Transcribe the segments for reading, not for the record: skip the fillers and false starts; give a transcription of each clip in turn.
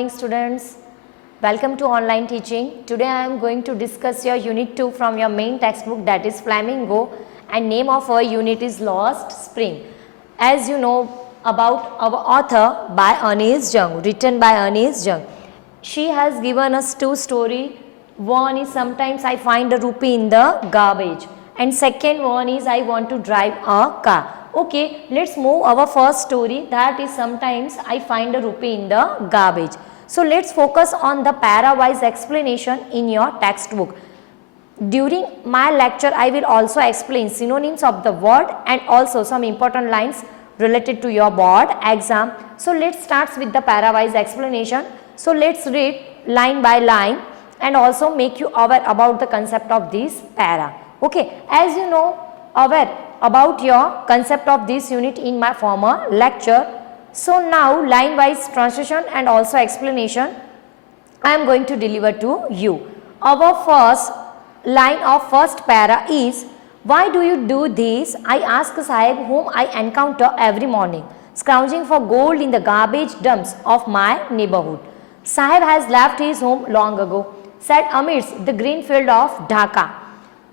morning students. Welcome to online teaching. Today I am going to discuss your unit 2 from your main textbook, that is Flamingo, and name of our unit is Lost Spring. As you know about our author by Ernest Jung, written by Ernest Jung. She has given us two stories. One is sometimes I find a rupee in the garbage, and second one is I want to drive a car. Okay, let's move our first story, that is sometimes I find a rupee in the garbage. So let's focus on the para-wise explanation in your textbook. During my lecture I will also explain synonyms of the word and also some important lines related to your board exam. So let's start with the para-wise explanation. So let's read line by line and also make you aware about the concept of this para. Okay, as you know aware about your concept of this unit in my former lecture. So now line wise translation and also explanation I am going to deliver to you. Our first line of first para is, why do you do this? I ask Sahib, whom I encounter every morning, scrounging for gold in the garbage dumps of my neighborhood. Sahib has left his home long ago, said amidst the green field of Dhaka.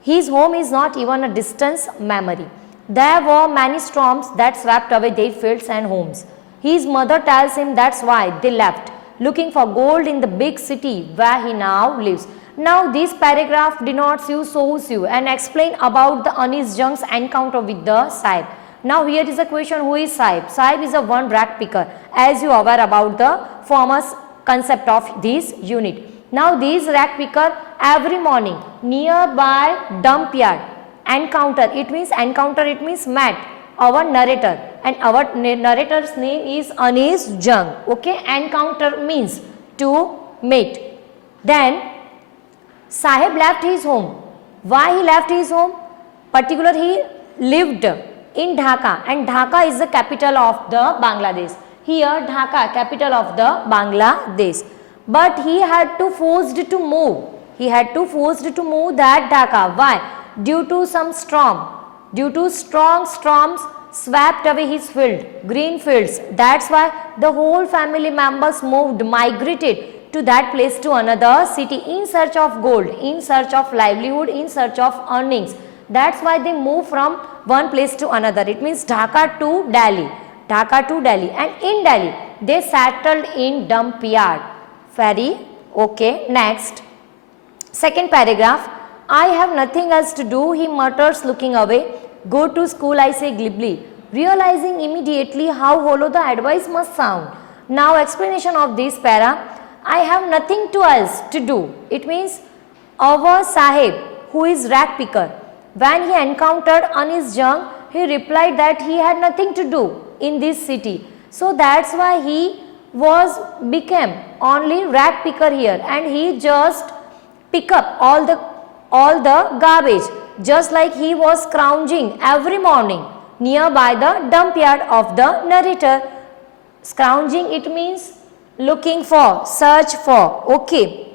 His home is not even a distant memory. There were many storms that swept away their fields and homes. His mother tells him that's why they left, looking for gold in the big city where he now lives. Now this paragraph denotes you, shows you and explain about the Ernest Jung's encounter with the Sahib. Now here is a question, who is Sahib? Sahib is a one rag picker, as you are aware about the former concept of this unit. Now these rag picker every morning nearby dump yard encounter, it means met our narrator, and our narrator's name is Ernest Jung. Okay, encounter means to meet. Then Sahib left his home. Why he left his home? Particularly he lived in Dhaka, and Dhaka is the capital of the Bangladesh. Here Dhaka, capital of the Bangladesh. But he had to forced to move. He had to forced to move that Dhaka. Why? Due to some storm. Due to strong storms swept away his field, green fields. That's why the whole family members moved, migrated to that place, to another city in search of gold, in search of livelihood, in search of earnings. That's why they moved from one place to another. It means Dhaka to Delhi. Dhaka to Delhi. And in Delhi, they settled in dump yard. Very okay. Next, second paragraph. I have nothing else to do, he mutters, looking away. Go to school, I say glibly, realizing immediately how hollow the advice must sound. Now explanation of this para. I have nothing else to do. It means our Sahib, who is rag picker, when he encountered Ernest Jung, he replied that he had nothing to do in this city. So that's why he became only rag picker here, and he just pick up all the garbage, just like he was scrounging every morning nearby the dump yard of the narrator. Scrounging, it means looking for, search for. Okay.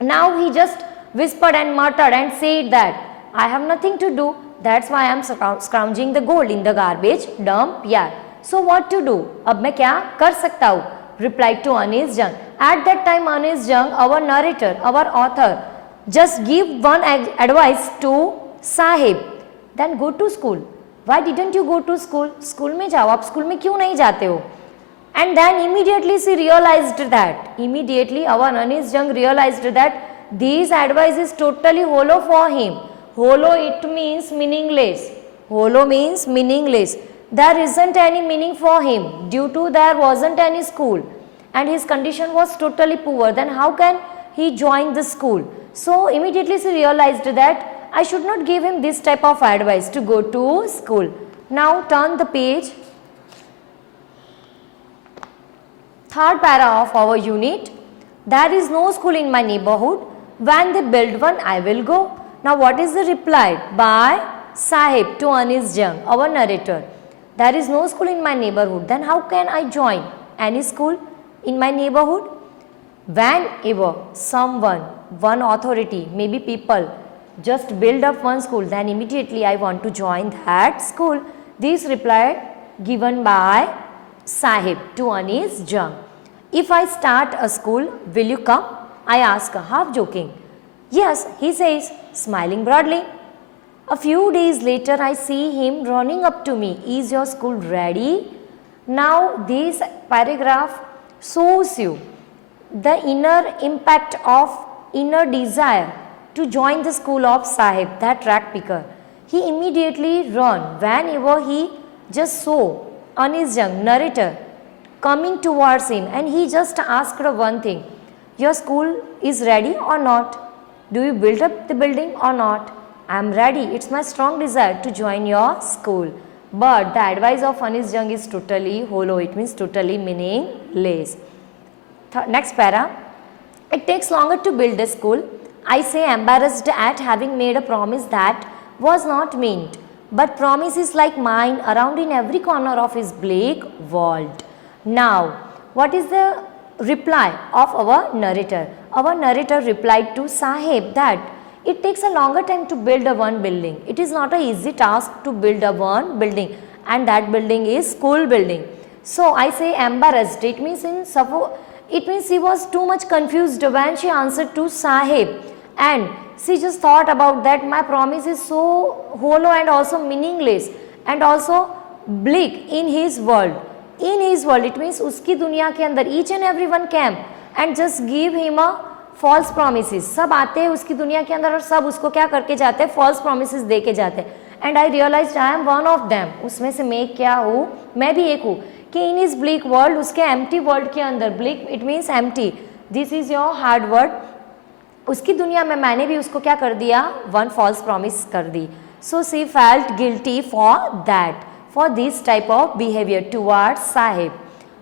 Now he just whispered and muttered and said that I have nothing to do, that's why I am scrounging the gold in the garbage dump yard. So what to do? अब मैं क्या कर सकता हूँ? Replied to Ernest Jung. At that time Ernest Jung, our narrator, our author, just give one advice to Sahib. Then go to school. Why didn't you go to school? School में जाओ. आप school में क्यों नहीं जाते हो? And then immediately she realized that. Immediately our Ernest Jung realized that this advice is totally hollow for him. Hollow, it means meaningless. Hollow means meaningless. There isn't any meaning for him due to there wasn't any school, and his condition was totally poor. Then how can he join the school? So immediately she realized that I should not give him this type of advice to go to school. Now turn the page. Third para of our unit. There is no school in my neighborhood. When they build one, I will go. Now what is the reply by Sahib to Ernest Jung, our narrator? There is no school in my neighborhood. Then how can I join any school in my neighborhood? Whenever someone, one authority, maybe people, just build up one school, then immediately I want to join that school. This reply given by Sahib to Ernest Jung. If I start a school, will you come? I ask, half joking. Yes, he says, smiling broadly. A few days later, I see him running up to me. Is your school ready? Now, this paragraph shows you the inner impact of inner desire to join the school of Sahib, that rag picker. He immediately ran whenever he just saw Anis Jung, narrator, coming towards him, and he just asked one thing, your school is ready or not? Do you build up the building or not? I am ready. It's my strong desire to join your school. But the advice of Anis Jung is totally hollow. It means totally meaningless. Next para. It takes longer to build a school. I say embarrassed at having made a promise that was not meant. But promise is like mine around in every corner of his bleak world. Now, what is the reply of our narrator? Our narrator replied to Sahib that it takes a longer time to build a one building. It is not an easy task to build a one building, and that building is school building. So I say embarrassed. It means he was too much confused when she answered to Sahib, and she just thought about that my promise is so hollow and also meaningless and also bleak in his world. In his world, it means उसकी दुनिया के अंदर each and everyone came and just give him a false promises. सब आते हैं उसकी दुनिया के अंदर और सब उसको क्या करके जाते हैं, false promises दे के जाते हैं. And I realized I am one of them. उसमें से मैं क्या हूँ, मैं भी एक हूँ कि in his bleak world, उसके empty world के अंदर, bleak it means empty. This is your hard word. उसकी दुनिया में मैंने भी उसको क्या कर दिया, one false promise कर दी. So she felt guilty for that, for this type of behavior towards Sahib.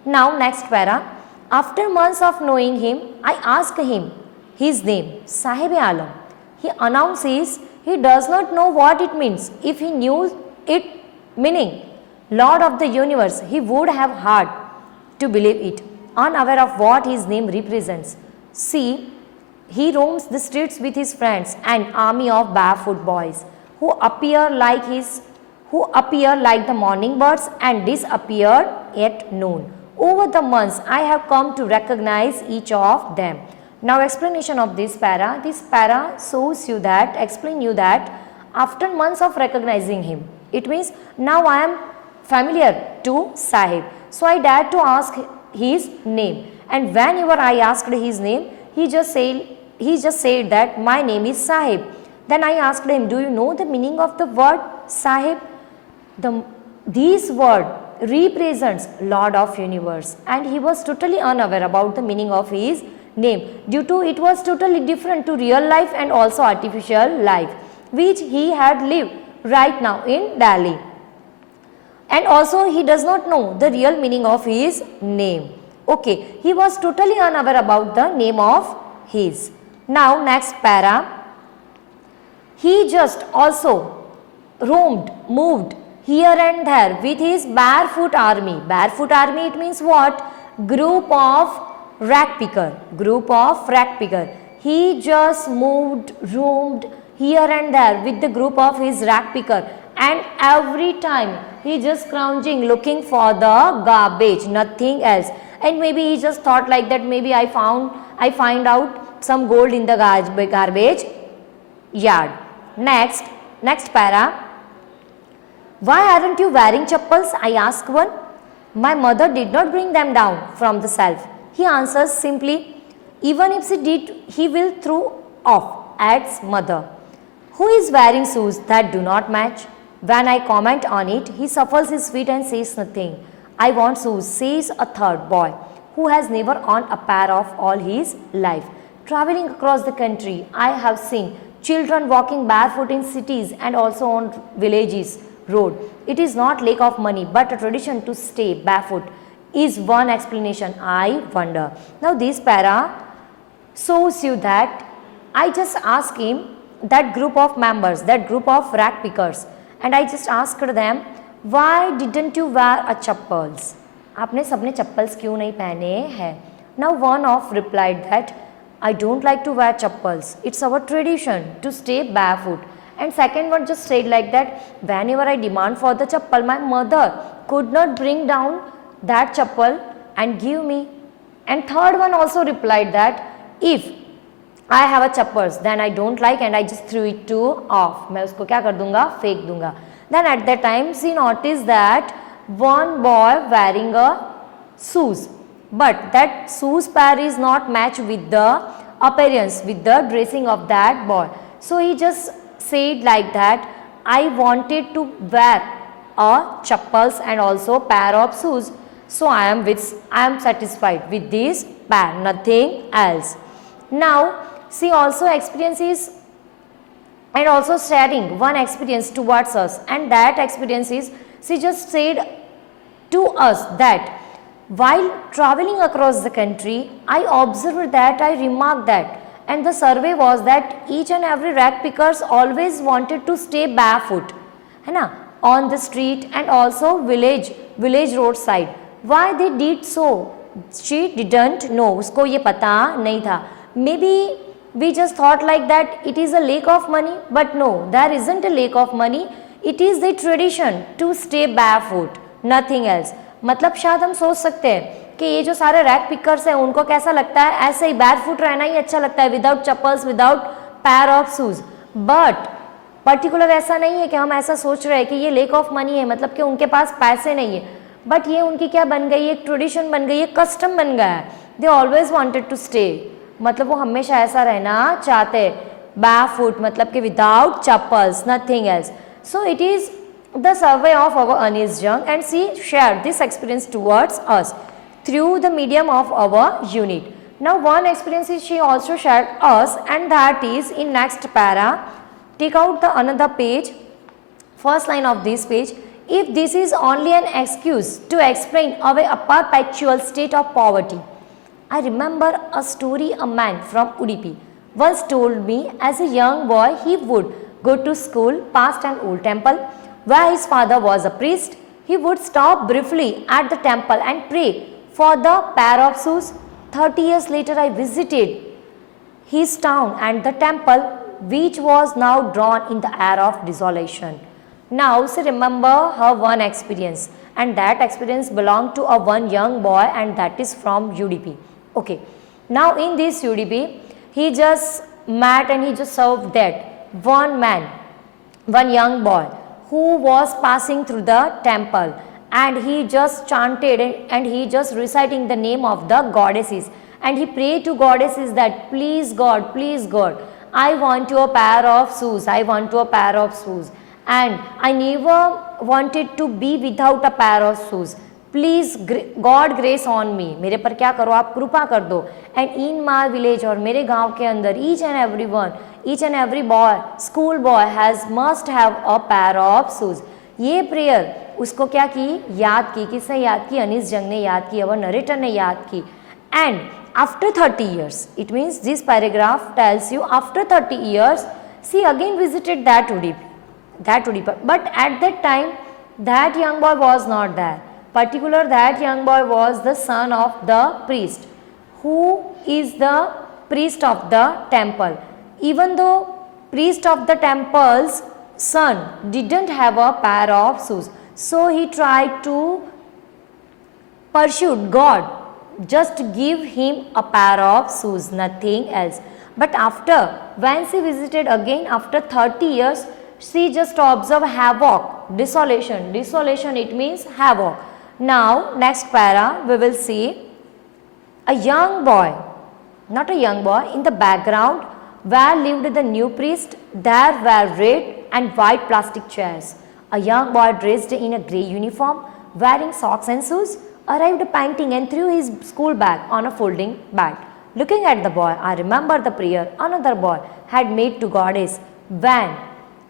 Now next para. After months of knowing him, I asked him his name, Sahib Alam. He announces he does not know what it means. If he knew it meaning, Lord of the universe, he would have heart to believe it, unaware of what his name represents. See, he roams the streets with his friends, an army of barefoot boys who appear like the morning birds and disappear at noon. Over the months, I have come to recognize each of them. Now, explanation of this para. This para shows you that, explain you that after months of recognizing him, it means now I am familiar to Sahib. So, I dared to ask his name, and whenever I asked his name, he just said that my name is Sahib. Then I asked him, do you know the meaning of the word Sahib? This word represents Lord of Universe, and he was totally unaware about the meaning of his name due to it was totally different to real life and also artificial life which he had lived right now in Delhi. And also he does not know the real meaning of his name. Okay, he was totally unaware about the name of his. Now next para. He just also moved here and there with his barefoot army. Barefoot army, it means what? Group of rag picker. He just roamed here and there with the group of his rag picker, and every time he just scrounging looking for the garbage, nothing else. And maybe he just thought like that, maybe I find out some gold in the garbage yard. Next para. Why aren't you wearing chappals? I ask one. My mother did not bring them down from the shelf. He answers simply, even if she did, he will throw off, adds mother. Who is wearing shoes that do not match? When I comment on it, he shuffles his feet and says nothing. I want shoes, says a third boy, who has never owned a pair of all his life. Traveling across the country, I have seen children walking barefoot in cities and also on villages road. It is not lack of money but a tradition to stay barefoot is one explanation, I wonder. Now this para shows you that I just asked him, that group of members, that group of rag pickers, and I just asked them, why didn't you wear a chappals? आपने सबने चप्पल्स क्यों नहीं पहने हैं? Now one of replied that I don't like to wear chappals. It's our tradition to stay barefoot. And second one just said like that, whenever I demand for the chappal, my mother could not bring down that chappal and give me. And third one also replied that if I have a chappals then I don't like and I just threw it to off. मैं उसको क्या कर दूंगा, फेंक दूंगा. Then at that time she noticed that one boy wearing a shoes, but that shoes pair is not matched with the appearance, with the dressing of that boy. So he just said like that, I wanted to wear a chappals and also pair of shoes. So I am satisfied with this pair, nothing else. Now she also experiences and also sharing one experience towards us, and that experience is she just said to us that while traveling across the country, I observed that, I remarked that, and the survey was that each and every rag pickers always wanted to stay barefoot, है ना, on the street and also village roadside. Why they did so? She didn't know. उसको ये पता नहीं था. Maybe we just thought like that it is a lack of money, but no, there isn't a lack of money. It is the tradition to stay barefoot, nothing else. मतलब शायद हम सोच सकते हैं कि ये जो सारे रैक पिकर्स हैं उनको कैसा लगता है, ऐसे ही बैरफुट रहना ही अच्छा लगता है, without chappals, without pair of shoes. But particular ऐसा नहीं है कि हम ऐसा सोच रहे हैं कि ये लेक ऑफ मनी है, मतलब कि उनके पास पैसे नहीं है, बट ये उनकी क्या बन गई, एक ट्रेडिशन बन गई, एक कस्टम बन गया है. They always wanted to stay, मतलब वो हमेशा ऐसा रहना चाहते, बैरफुट मतलब कि without chappals, nothing else. So it is the survey of our Anis Jung, and she shared this experience towards us through the medium of our unit. Now one experience is she also shared us, and that is in next para. Take out the another page, first line of this page. If this is only an excuse to explain away a perpetual state of poverty, I remember a story a man from Udupi once told me. As a young boy he would go to school past an old temple where his father was a priest. He would stop briefly at the temple and pray for the pair of shoes. 30 years later I visited his town and the temple, which was now drawn in the air of desolation. Now she remember her one experience, and that experience belonged to a one young boy, and that is from UDP. Okay, now in this UDP he just met and he just served that one man, one young boy who was passing through the temple, and he just chanted and he just reciting the name of the goddesses, and he prayed to goddesses that please God, I want you a pair of shoes, I want you a pair of shoes, and I never wanted to be without a pair of shoes. Please God grace on me, मेरे पर क्या करो, आप कृपा कर दो. And in my village और मेरे गांव के अंदर each and every boy, school boy must have a pair of shoes. ये प्रेयर उसको क्या की, याद की. किसने याद की? अनीस जंग ने याद की, अवर नरेटर ने याद की. And after 30 years, it means this paragraph tells you after 30 years she again visited that Udupi, but at that time that young boy was not there. Particular that young boy was the son of the priest, who is the priest of the temple. Even though priest of the temple's son didn't have a pair of shoes, so he tried to pursue God, just give him a pair of shoes, nothing else. But after, when she visited again after 30 years, she just observed havoc, desolation. Desolation, it means havoc. Now next para we will see a young boy, not a young boy, in the background where lived the new priest. There were red and white plastic chairs. A young boy dressed in a grey uniform, wearing socks and shoes, arrived panting and threw his school bag on a folding bed. Looking at the boy, I remember the prayer another boy had made to goddess when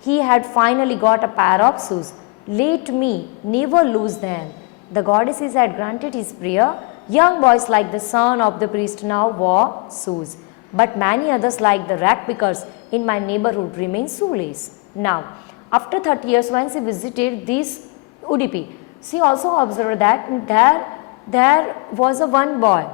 he had finally got a pair of shoes. Let me never lose them. The goddesses had granted his prayer. Young boys like the son of the priest now wore shoes, but many others like the rag pickers in my neighborhood remain shoeless. Now, after 30 years when she visited this Udupi, she also observed that there was a one boy,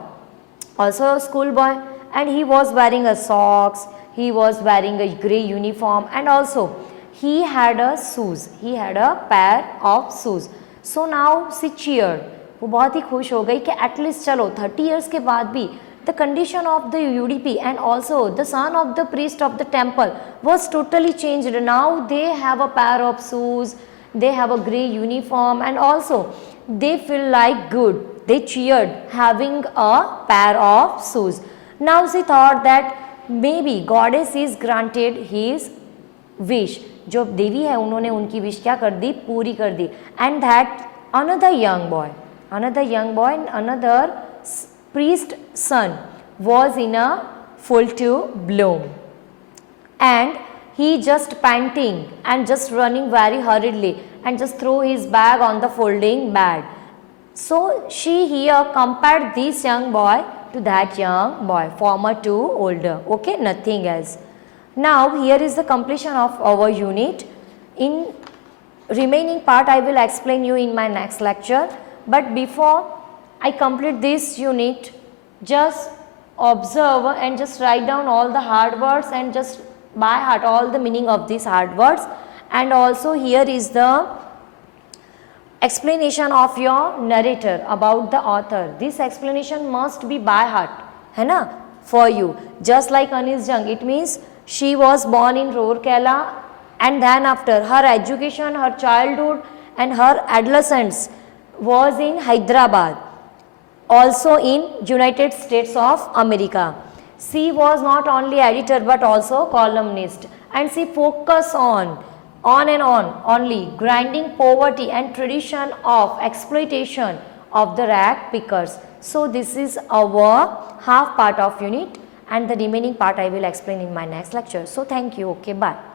also a school boy, and he was wearing a socks, he was wearing a grey uniform, and also he had a shoes, he had a pair of shoes. So now she cheered वो बहुत ही खुश हो गई कि at least चलो 30 years के बाद भी the condition of the UDP and also the son of the priest of the temple was totally changed. Now they have a pair of shoes, they have a grey uniform, and also they feel like good. They cheered having a pair of shoes. Now she thought that maybe goddess is granted his wish. जो देवी है उन्होंने उनकी wish क्या कर दी, पूरी कर दी. And that another young boy and another priest son was in a full to bloom, and he just panting and just running very hurriedly and just threw his bag on the folding bed. So she here compared this young boy to that young boy, former to older, okay, nothing else. Now here is the completion of our unit. In remaining part I will explain you in my next lecture, but before I complete this unit, just observe and just write down all the hard words and just by heart all the meaning of these hard words. And also here is the explanation of your narrator about the author. This explanation must be by heart, है ना, for you. Just like Anis Jung, it means she was born in Rourkela, and then after her education, her childhood and her adolescence was in Hyderabad, also in United States of America. She was not only editor but also columnist, and she focused on and on only grinding poverty and tradition of exploitation of the rag pickers. So this is our half part of unit, and the remaining part I will explain in my next lecture. So thank you. Okay, bye.